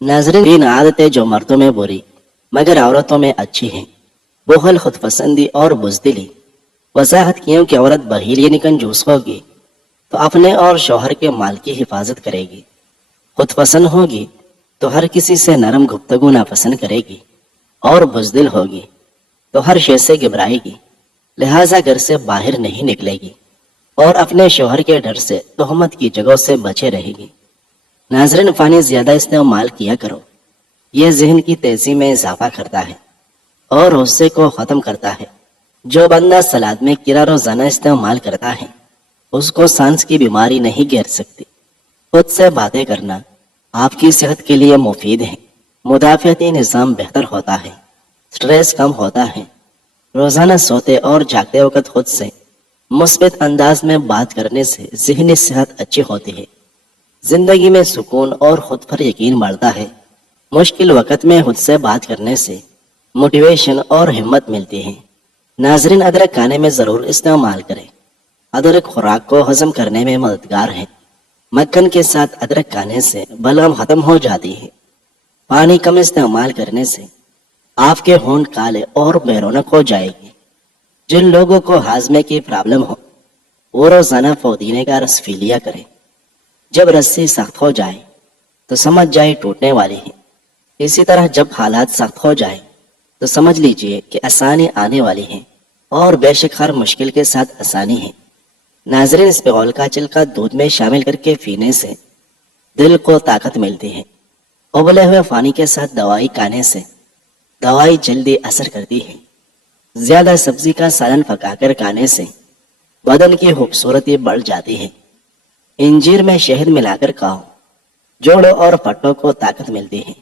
ناظرین، تین عادتیں جو مردوں میں بری مگر عورتوں میں اچھی ہیں: بخل، خود پسندی اور بزدلی۔ وضاحت کیوں کہ عورت بخیل یعنی کنجوس ہوگی تو اپنے اور شوہر کے مال کی حفاظت کرے گی، خود پسند ہوگی تو ہر کسی سے نرم گفتگو ناپسند کرے گی، اور بزدل ہوگی تو ہر شے سے گھبرائے گی، لہٰذا گھر سے باہر نہیں نکلے گی اور اپنے شوہر کے ڈر سے تہمت کی جگہوں سے بچے رہے گی۔ ناظرین، پانی زیادہ استعمال کیا کرو، یہ ذہن کی تیزی میں اضافہ کرتا ہے اور غصے کو ختم کرتا ہے۔ جو بندہ سلاد میں کیڑا روزانہ استعمال کرتا ہے اس کو سانس کی بیماری نہیں گھیر سکتی۔ خود سے باتیں کرنا آپ کی صحت کے لیے مفید ہے، مدافعتی نظام بہتر ہوتا ہے، سٹریس کم ہوتا ہے۔ روزانہ سوتے اور جاگتے وقت خود سے مثبت انداز میں بات کرنے سے ذہنی صحت اچھی ہوتی ہے، زندگی میں سکون اور خود پر یقین بڑھتا ہے۔ مشکل وقت میں خود سے بات کرنے سے موٹیویشن اور ہمت ملتی ہے۔ ناظرین، ادرک کھانے میں ضرور استعمال کریں۔ ادرک خوراک کو ہضم کرنے میں مددگار ہے۔ مکھن کے ساتھ ادرک کھانے سے بلغم ختم ہو جاتی ہے۔ پانی کم استعمال کرنے سے آپ کے ہونٹ کالے اور بے رونق ہو جائے گی۔ جن لوگوں کو ہاضمے کی پرابلم ہو وہ روزانہ پودینے کا رس پی لیا کریں۔ جب رسی سخت ہو جائے تو سمجھ جائے ٹوٹنے والی ہے، اسی طرح جب حالات سخت ہو جائے تو سمجھ لیجئے کہ آسانی آنے والی ہے، اور بے شک ہر مشکل کے ساتھ آسانی ہے۔ ناظرین، اس پیغول کا چھلکا دودھ میں شامل کر کے پینے سے دل کو طاقت ملتی ہے۔ ابلے ہوئے پانی کے ساتھ دوائی کھانے سے دوائی جلدی اثر کرتی ہے۔ زیادہ سبزی کا سالن پکا کر کھانے سے بدن کی خوبصورتی بڑھ جاتی ہے۔ انجیر میں شہد ملا کر کھاؤ، جوڑوں اور پٹوں کو طاقت ملتی ہے۔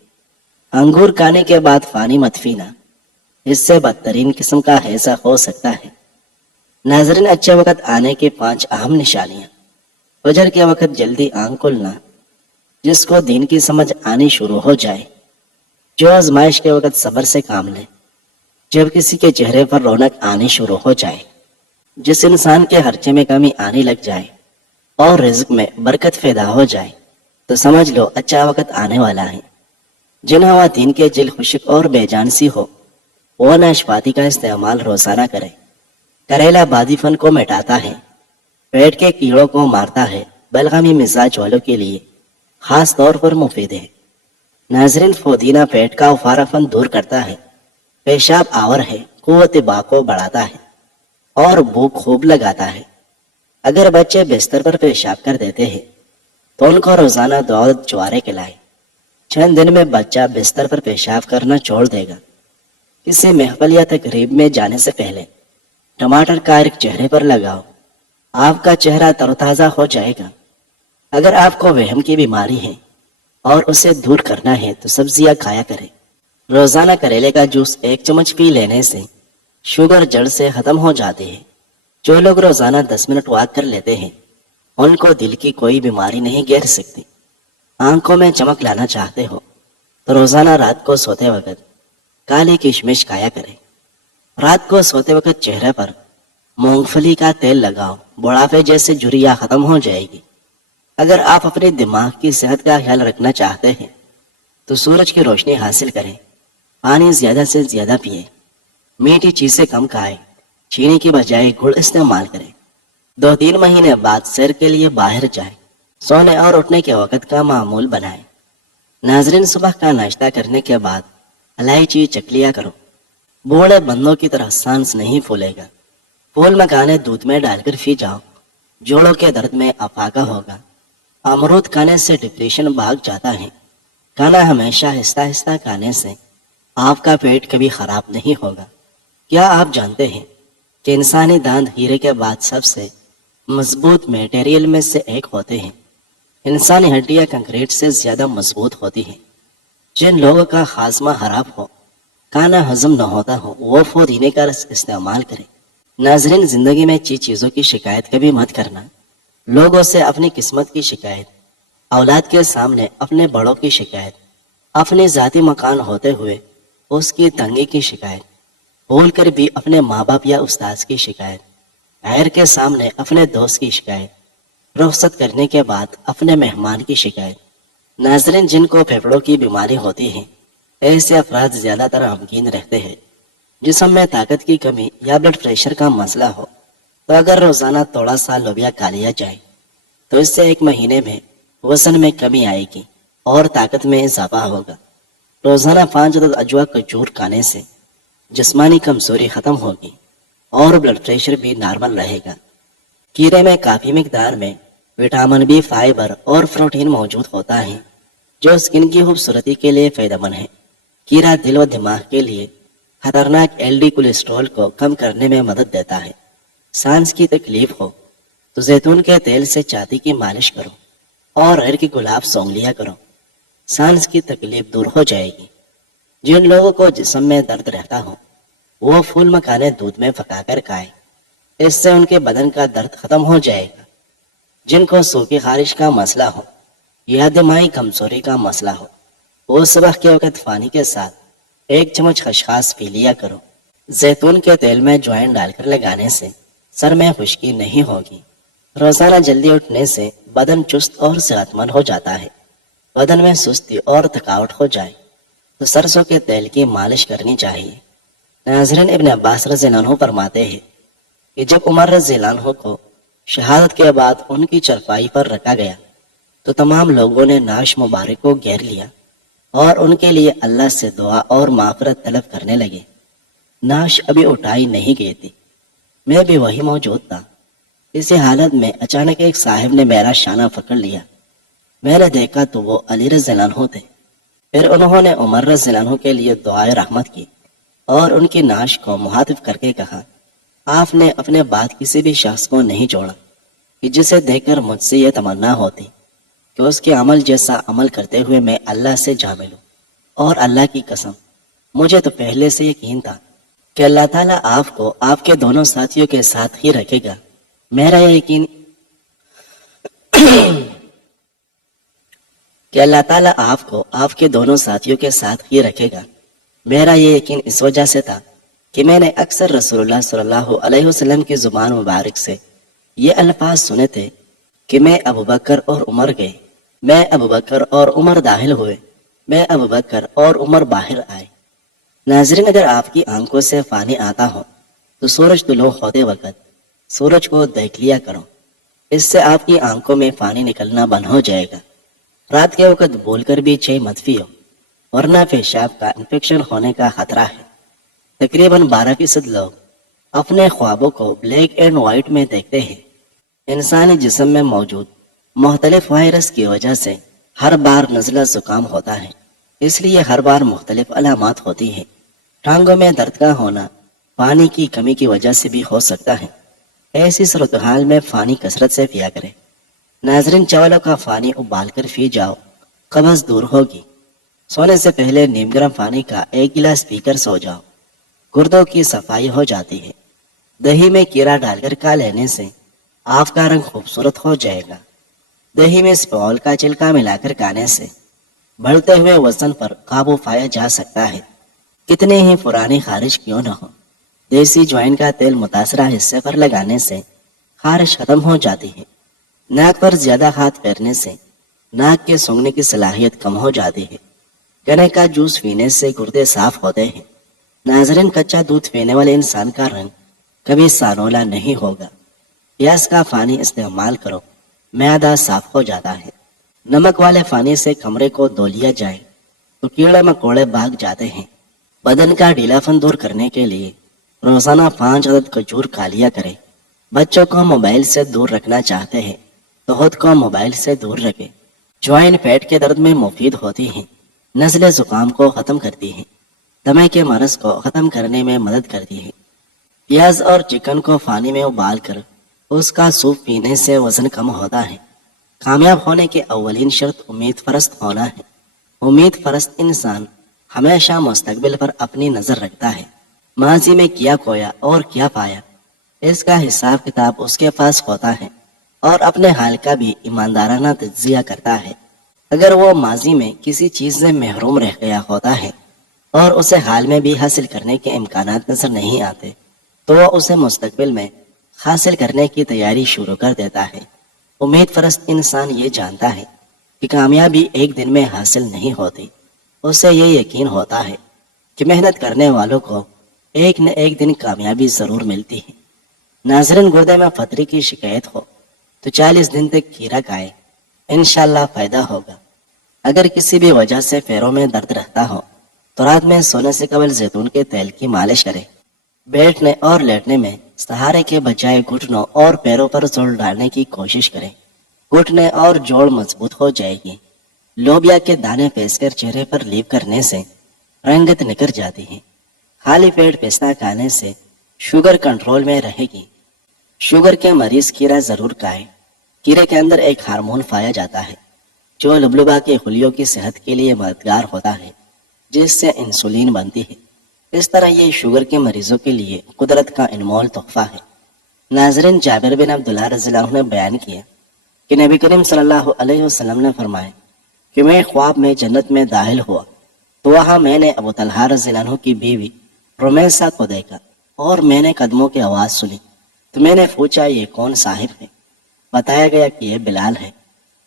انگور کھانے کے بعد پانی مت پینا، اس سے بدترین قسم کا ہیضہ ہو سکتا ہے۔ ناظرین، اچھے وقت آنے کی 5 اہم نشانیاں: فجر کے وقت جلدی آنکھ کھلنا، جس کو دین کی سمجھ آنی شروع ہو جائے، جو آزمائش کے وقت صبر سے کام لے، جب کسی کے چہرے پر رونق آنی شروع ہو جائے، جس انسان کے خرچے میں کمی آنے لگ جائے اور رزق میں برکت پیدا ہو جائے تو سمجھ لو اچھا وقت آنے والا ہے۔ جن خواتین کے جلد خشک اور بے جان سی ہو وہ ناشپاتی کا استعمال روزانہ کریں۔ کریلا بادی فن کو مٹاتا ہے، پیٹ کے کیڑوں کو مارتا ہے، بلغمی مزاج والوں کے لیے خاص طور پر مفید ہے۔ ناظرین، پودینہ پیٹ کا افارا فن دور کرتا ہے، پیشاب آور ہے، قوت باں کو بڑھاتا ہے اور بھوک خوب لگاتا ہے۔ اگر بچے بستر پر پیشاب کر دیتے ہیں تو ان کو روزانہ 2 عدد جوارے کھلائیں۔ چند دن میں بچہ بستر پر پیشاب کرنا چھوڑ دے گا۔ کسی محفل یا تقریب میں جانے سے پہلے ٹماٹر کا ایک چہرے پر لگاؤ، آپ کا چہرہ تروتازہ ہو جائے گا۔ اگر آپ کو وہم کی بیماری ہے اور اسے دور کرنا ہے تو سبزیاں کھایا کریں۔ روزانہ کریلے کا جوس 1 چمچ پی لینے سے شوگر جڑ سے ختم ہو جاتی ہے۔ جو لوگ روزانہ 10 منٹ واک کر لیتے ہیں ان کو دل کی کوئی بیماری نہیں گھیر سکتی۔ آنکھوں میں چمک لانا چاہتے ہو تو روزانہ رات کو سوتے وقت کالی کشمش کھایا کریں۔ رات کو سوتے وقت چہرے پر مونگ پھلی کا تیل لگاؤ، بڑھاپے جیسے جھریاں ختم ہو جائے گی۔ اگر آپ اپنے دماغ کی صحت کا خیال رکھنا چاہتے ہیں تو سورج کی روشنی حاصل کریں، پانی زیادہ سے زیادہ پئیں، میٹھی چیزیں کم کھائیں، چینی کی بجائے گڑ استعمال کریں۔ 2-3 مہینے بعد سیر کے لیے باہر جائیں۔ سونے اور اٹھنے کے وقت کا معمول بنائیں۔ ناظرین، صبح کا ناشتہ کرنے کے بعد الائچی چکھ لیا کرو، بوڑھے بندوں کی طرح سانس نہیں پھولے گا۔ پھول مکانے دودھ میں ڈال کر پی جاؤ، جوڑوں کے درد میں افاقہ ہوگا۔ امرود کھانے سے ڈپریشن بھاگ جاتا ہے۔ کھانا ہمیشہ آہستہ آہستہ کھانے سے آپ کا پیٹ کبھی خراب نہیں ہوگا۔ کیا آپ جانتے ہیں کہ انسانی دانت ہیرے کے بعد سب سے مضبوط میٹیریل میں سے ایک ہوتے ہیں؟ انسانی ہڈیاں کنکریٹ سے زیادہ مضبوط ہوتی ہیں۔ جن لوگوں کا ہاضمہ خراب ہو، کھانا ہضم نہ ہوتا ہو، وہ پودینے کا رس استعمال کریں۔ ناظرین، زندگی میں اچھی چیزوں کی شکایت کبھی مت کرنا۔ لوگوں سے اپنی قسمت کی شکایت، اولاد کے سامنے اپنے بڑوں کی شکایت، اپنے ذاتی مکان ہوتے ہوئے اس کی تنگی کی شکایت، بھول کر بھی اپنے ماں باپ یا استاذ کی شکایت، غیر کے سامنے اپنے دوست کی شکایت، رخصت کرنے کے بعد اپنے مہمان کی شکایت، ناظرین، جن کو پھیپھڑوں کی بیماری ہوتی ہے ایسے افراد زیادہ تر غمگین رہتے ہیں۔ جسم میں طاقت کی کمی یا بلڈ پریشر کا مسئلہ ہو تو اگر روزانہ تھوڑا سا لوبیا کھا لیا جائے تو اس سے 1 مہینے میں وزن میں کمی آئے گی اور طاقت میں اضافہ ہوگا۔ روزانہ 5 عدد اجوا کھجور کھانے سے جسمانی کمزوری ختم ہوگی اور بلڈ پریشر بھی نارمل رہے گا۔ کھیرے میں کافی مقدار میں وٹامن بی، فائبر اور پروٹین موجود ہوتا ہے جو سکن کی خوبصورتی کے لیے فائدہ مند ہے۔ کھیرا دل و دماغ کے لیے خطرناک LD کولیسٹرول کو کم کرنے میں مدد دیتا ہے۔ سانس کی تکلیف ہو تو زیتون کے تیل سے چھاتی کی مالش کرو اور ارگ کی گلاب سونگھ لیا کرو، سانس کی تکلیف دور ہو جائے گی۔ جن لوگوں کو جسم میں درد رہتا ہو وہ پھول مکھانے دودھ میں پکا کر کھائیں، اس سے ان کے بدن کا درد ختم ہو جائے گا۔ جن کو سوکھی خارش کا مسئلہ ہو یا دماغی کمزوری کا مسئلہ ہو وہ صبح کے وقت پانی کے ساتھ 1 چمچ خشخاش پی لیا کرو۔ زیتون کے تیل میں جوائن ڈال کر لگانے سے سر میں خشکی نہیں ہوگی۔ روزانہ جلدی اٹھنے سے بدن چست اور صحت مند ہو جاتا ہے۔ بدن میں سستی اور تھکاوٹ ہو جائے تو سرسوں کے تیل کی مالش کرنی چاہیے۔ ناظرین، ابن عباس رضی اللہ عنہ فرماتے ہیں کہ جب عمر رضی اللہ عنہ کو شہادت کے بعد ان کی چرپائی پر رکھا گیا تو تمام لوگوں نے نعش مبارک کو گھیر لیا اور ان کے لیے اللہ سے دعا اور معافرت طلب کرنے لگے۔ نعش ابھی اٹھائی نہیں گئی تھی، میں بھی وہی موجود تھا۔ اسی حالت میں اچانک ایک صاحب نے میرا شانہ پکڑ لیا، میں نے دیکھا تو وہ علی رضی اللہ عنہ تھے۔ پھر انہوں نے عمر رضی اللہ عنہ کے لیے دعائے رحمت کی اور ان کی نعش کو مخاطب کر کے کہا، آپ نے اپنے بعد کسی بھی شخص کو نہیں چھوڑا کہ جسے دیکھ کر مجھ سے یہ تمنا ہوتی کہ اس کے عمل جیسا عمل کرتے ہوئے میں اللہ سے جا ملوں، اور اللہ کی قسم مجھے تو پہلے سے یقین تھا کہ اللہ تعالیٰ آپ کو آپ کے دونوں ساتھیوں کے ساتھ ہی رکھے گا۔ میرا یہ یقین کہ اللہ تعالیٰ آپ کو آپ کے دونوں ساتھیوں کے ساتھ ہی رکھے گا، میرا یہ یقین اس وجہ سے تھا کہ میں نے اکثر رسول اللہ صلی اللہ علیہ وسلم کی زبان مبارک سے یہ الفاظ سنے تھے کہ میں ابو بکر اور عمر گئے، میں ابو بکر اور عمر داخل ہوئے، میں ابو بکر اور عمر باہر آئے۔ ناظرین، اگر آپ کی آنکھوں سے پانی آتا ہو تو سورج طلوع ہوتے وقت سورج کو دیکھ لیا کرو، اس سے آپ کی آنکھوں میں پانی نکلنا بند ہو جائے گا۔ رات کے وقت بھول کر بھی چائے مت پیو ورنہ پیشاب کا انفیکشن ہونے کا خطرہ ہے۔ تقریباً 12% لوگ اپنے خوابوں کو بلیک اینڈ وائٹ میں دیکھتے ہیں۔ انسانی جسم میں موجود مختلف وائرس کی وجہ سے ہر بار نزلہ زکام ہوتا ہے، اس لیے ہر بار مختلف علامات ہوتی ہیں۔ ٹانگوں میں درد کا ہونا پانی کی کمی کی وجہ سے بھی ہو سکتا ہے۔ ایسی صورتحال میں پانی کثرت سے پیا کریں۔ ناظرین، چاولوں کا پانی ابال کر پی جاؤ، قبض دور ہوگی۔ سونے سے پہلے نیم گرم پانی کا 1 گلاس پی کر سو جاؤ، گردوں کی صفائی ہو جاتی ہے۔ دہی میں کیرا ڈال کر کھا لینے سے آنکھ کا رنگ خوبصورت ہو جائے گا۔ دہی میں سپول کا چھلکا ملا کر کھانے سے بڑھتے ہوئے وزن پر قابو پایا جا سکتا ہے۔ کتنی ہی پرانی خارش کیوں نہ ہو، دیسی جوائن کا تیل متاثرہ حصے پر لگانے سے خارش ختم ہو جاتی ہے۔ ناک پر زیادہ ہاتھ پھیرنے سے ناک کے سونگھنے کی صلاحیت کم ہو جاتی ہے۔ گنے کا جوس پینے سے گردے صاف ہوتے ہیں۔ ناظرین، کچا دودھ پینے والے انسان کا رنگ کبھی سانولا نہیں ہوگا۔ پیاز کا پانی استعمال کرو، معدہ صاف ہو جاتا ہے۔ نمک والے پانی سے کمرے کو دھو لیا جائے تو کیڑے مکوڑے بھاگ جاتے ہیں۔ بدن کا ڈھیلا پن دور کرنے کے لیے روزانہ 5 عدد کھجور کھا لیا کریں۔ بچوں کو موبائل سے دور رکھنا چاہتے ہیں تو خود کو موبائل سے دور رکھیں۔ جوائن پیٹ کے درد میں مفید ہوتی ہیں، نزلے زکام کو ختم کرتی ہیں، دمے کے مرض کو ختم کرنے میں مدد کرتی ہے۔ پیاز اور چکن کو پانی میں ابال کر اس کا سوپ پینے سے وزن کم ہوتا ہے۔ کامیاب ہونے کی اولین شرط امید پرست ہونا ہے۔ امید پرست انسان ہمیشہ مستقبل پر اپنی نظر رکھتا ہے۔ ماضی میں کیا کھویا اور کیا پایا، اس کا حساب کتاب اس کے پاس ہوتا ہے اور اپنے حال کا بھی ایماندارانہ تجزیہ کرتا ہے۔ اگر وہ ماضی میں کسی چیز سے محروم رہ گیا ہوتا ہے اور اسے حال میں بھی حاصل کرنے کے امکانات نظر نہیں آتے تو وہ اسے مستقبل میں حاصل کرنے کی تیاری شروع کر دیتا ہے۔ امید پرست انسان یہ جانتا ہے کہ کامیابی ایک دن میں حاصل نہیں ہوتی، اسے یہ یقین ہوتا ہے کہ محنت کرنے والوں کو ایک نہ ایک دن کامیابی ضرور ملتی ہے۔ ناظرین، گردے میں پتھری کی شکایت ہو تو 40 دن تک کھیرا کھائے، انشاءاللہ فائدہ ہوگا۔ اگر کسی بھی وجہ سے پیروں میں درد رہتا ہو تو رات میں سونے سے قبل زیتون کے تیل کی مالش کرے۔ بیٹھنے اور لیٹنے میں سہارے کے بجائے گھٹنوں اور پیروں پر زور ڈالنے کی کوشش کریں، گھٹنے اور جوڑ مضبوط ہو جائے گی۔ لوبیا کے دانے پیس کر چہرے پر لیپ کرنے سے رنگت نکل جاتی ہے۔ خالی پیٹ پستہ کھانے سے شوگر کنٹرول میں رہے گی۔ شوگر کے مریض کھیرا ضرور کھائیں۔ کھیرے کے اندر ایک ہارمون پایا جاتا ہے جو لبلبا کے خلیوں کی صحت کے لیے مددگار ہوتا ہے، جس سے انسولین بنتی ہے۔ اس طرح یہ شوگر کے مریضوں کے لیے قدرت کا انمول تحفہ ہے۔ ناظرین، جابر بن عبداللہ رضی اللہ عنہ نے بیان کیا کہ نبی کریم صلی اللہ علیہ وسلم نے فرمایا کہ میں خواب میں جنت میں داخل ہوا تو وہاں میں نے ابو طلحہ رضی اللہ عنہ کی بیوی رمیسہ کو دیکھا اور میں نے قدموں کی آواز سنی تو میں نے پوچھا یہ کون صاحب ہے؟ بتایا گیا کہ یہ بلال ہے۔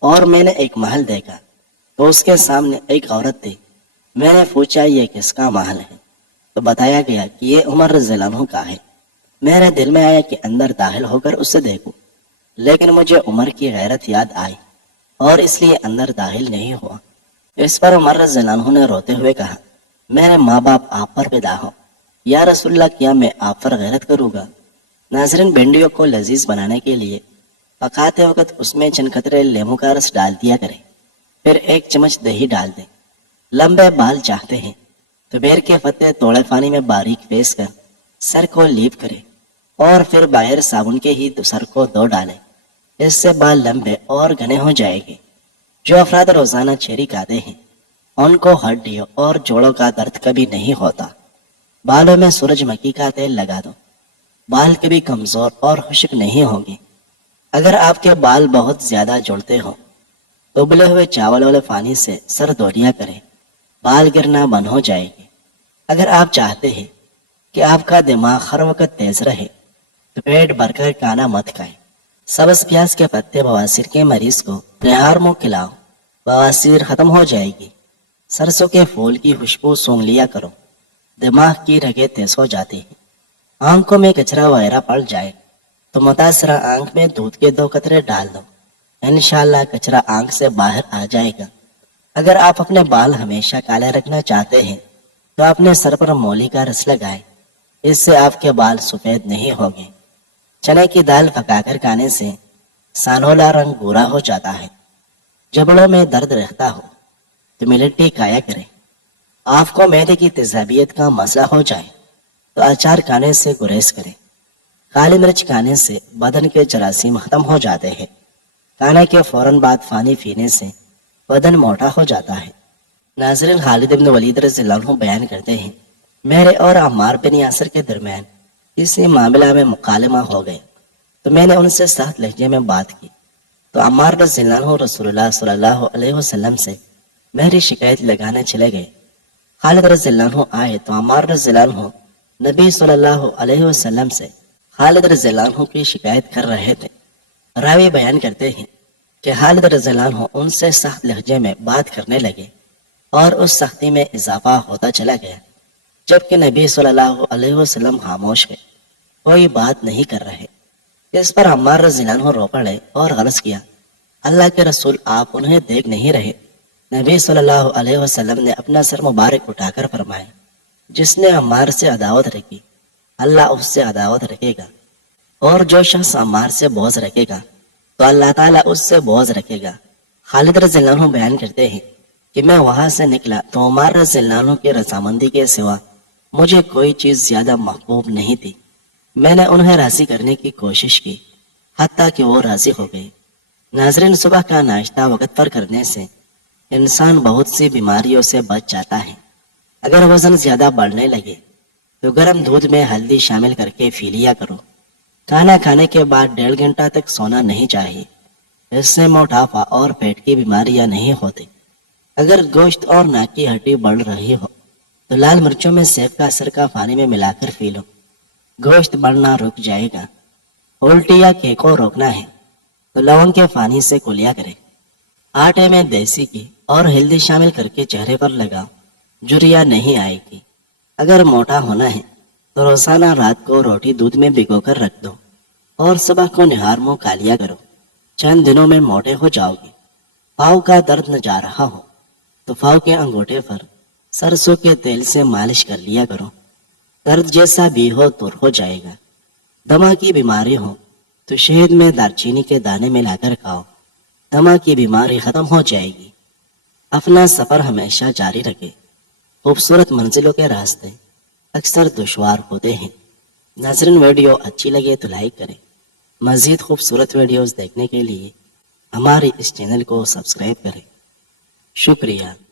اور میں نے ایک محل دیکھا تو اس کے سامنے ایک عورت تھی۔ میں نے پوچھا یہ کس کا محل ہے؟ تو بتایا گیا کہ یہ عمر رضی اللہ عنہ کا ہے۔ میرے دل میں آیا کہ اندر داخل ہو کر اسے دیکھوں، لیکن مجھے عمر کی غیرت یاد آئی اور اس لیے اندر داخل نہیں ہوا۔ اس پر عمر رضی اللہ عنہ نے روتے ہوئے کہا، میرے ماں باپ آپ پر پیدا ہو، یا رسول اللہ کیا میں آپ پر غیرت کروں گا؟ ناظرین، بھنڈیوں کو لذیذ بنانے کے لیے پکاتے وقت اس میں چند قطرے لیموں کا رس ڈال دیا کریں، پھر 1 چمچ دہی ڈال دیں۔ لمبے بال چاہتے ہیں تو بیر کے پتے توڑے پانی میں باریک پیس کر سر کو لیپ کریں اور پھر باہر صابن کے ہی سر کو دھو ڈالیں۔ اس سے بال لمبے اور گھنے ہو جائیں گے۔ جو افراد روزانہ چیری کھاتے ہیں ان کو ہڈیوں اور جوڑوں کا درد کبھی نہیں ہوتا۔ بالوں میں سورج مکھی کا تیل لگا دو، بال کبھی کمزور اور خشک نہیں ہوں گے۔ اگر آپ کے بال بہت زیادہ جڑتے ہوں تو ابلے ہوئے چاول والے پانی سے سر دھو لیا کریں، بال گرنا بند ہو جائے گی۔ اگر آپ چاہتے ہیں کہ آپ کا دماغ ہر وقت تیز رہے تو پیٹ بھر کر کھانا مت کھائیں۔ سبز پیاز کے پتے بواسیر کے مریض کو نہار منہ کھلاؤ، بواسیر ختم ہو جائے گی۔ سرسوں کے پھول کی خوشبو سونگھ لیا کرو، دماغ کی رگیں تیز ہو جاتی ہیں۔ آنکھوں میں کچرا وغیرہ پڑ جائے تو متاثرہ آنکھ میں دودھ کے 2 قطرے ڈال دو، انشاءاللہ کچرا آنکھ سے باہر آ جائے گا۔ اگر آپ اپنے بال ہمیشہ کالے رکھنا چاہتے ہیں تو اپنے سر پر مولی کا رس لگائیں، اس سے آپ کے بال سفید نہیں ہوگے۔ چنے کی دال پکا کر کھانے سے سانولا رنگ بھورا ہو جاتا ہے۔ جبڑوں میں درد رہتا ہو تو ملٹی کھایا کریں۔ آپ کو معدے کی تیزابیت کا مسئلہ ہو جائے تو اچار کھانے سے گریز کریں۔ کالی مرچ کھانے سے بدن کے جراثیم ختم ہو جاتے ہیں۔ کھانے کے فوراً بعد پانی پینے سے بدن موٹا ہو جاتا ہے۔ ناظرین، خالد بن ولید رضی اللہ عنہ بیان کرتے ہیں، میرے اور عمار بن یاسر کے درمیان اسی معاملہ میں مکالمہ ہو گئے تو میں نے ان سے سخت لہجے میں بات کی تو عمار رضی اللہ عنہ رسول اللہ صلی اللہ علیہ وسلم سے میری شکایت لگانے چلے گئے۔ خالد رضی اللہ عنہ آئے تو عمار رضی اللہ عنہ نبی صلی اللہ علیہ وسلم سے خالد رضی اللہ عنہ کی شکایت کر رہے تھے۔ راوی بیان کرتے ہیں کہ خالد رضی اللہ عنہ ان سے سخت لہجے میں بات کرنے لگے اور اس سختی میں اضافہ ہوتا چلا گیا، جبکہ نبی صلی اللہ علیہ وسلم خاموش ہے، کوئی بات نہیں کر رہے۔ اس پر عمار رضی اللہ عنہ رو پڑے اور غلط کیا، اللہ کے رسول آپ انہیں دیکھ نہیں رہے؟ نبی صلی اللہ علیہ وسلم نے اپنا سر مبارک اٹھا کر فرمایا، جس نے عمار سے عداوت رکھی اللہ اس سے عداوت رکھے گا، اور جو شخص عمار سے بغض رکھے گا تو اللہ تعالیٰ اس سے بغض رکھے گا۔ خالد رضی اللہ عنہ بیان کرتے ہیں کہ میں وہاں سے نکلا تو عمار رضی اللہ عنہ کی رضامندی کے سوا مجھے کوئی چیز زیادہ محبوب نہیں تھی۔ میں نے انہیں راضی کرنے کی کوشش کی حتیٰ کہ وہ راضی ہو گئے۔ ناظرین، صبح کا ناشتہ وقت پر کرنے سے انسان بہت سی بیماریوں سے بچ جاتا ہے۔ اگر وزن زیادہ بڑھنے لگے تو گرم دودھ میں ہلدی شامل کر کے پی لیا کرو۔ کھانا کھانے کے بعد 1.5 گھنٹہ تک سونا نہیں چاہیے، اس سے موٹاپا اور پیٹ کی بیماریاں نہیں ہوتی۔ اگر گوشت اور ناک کی ہڈی بڑھ رہی ہو تو لال مرچوں میں سیب کا سرکہ پانی میں ملا کر پی لو، گوشت بڑھنا رک جائے گا۔ الٹی یا کیک کو روکنا ہے تو لونگ کے پانی سے کلیا کریں۔ آٹے میں دیسی گھی اور ہلدی شامل کر کے چہرے پر لگاؤ، جھریاں نہیں آئے گی۔ اگر موٹا ہونا ہے تو روزانہ رات کو روٹی دودھ میں بھگو کر رکھ دو اور صبح کو نہار منہ کھا لیا کرو، چند دنوں میں موٹے ہو جاؤ گے۔ پاؤں کا درد نہ جا رہا ہو تو پاؤں کے انگوٹھے پر سرسوں کے تیل سے مالش کر لیا کرو، درد جیسا بھی ہو دور ہو جائے گا۔ دمہ کی بیماری ہو تو شہد میں دارچینی کے دانے ملا کر کھاؤ، دمہ کی بیماری ختم ہو جائے گی۔ اپنا سفر ہمیشہ جاری رکھے۔ خوبصورت منزلوں کے راستے اکثر دشوار ہوتے ہیں۔ ناظرین، ویڈیو اچھی لگے تو لائک کریں۔ مزید خوبصورت ویڈیوز دیکھنے کے لیے ہمارے اس چینل کو سبسکرائب کریں۔ شکریہ۔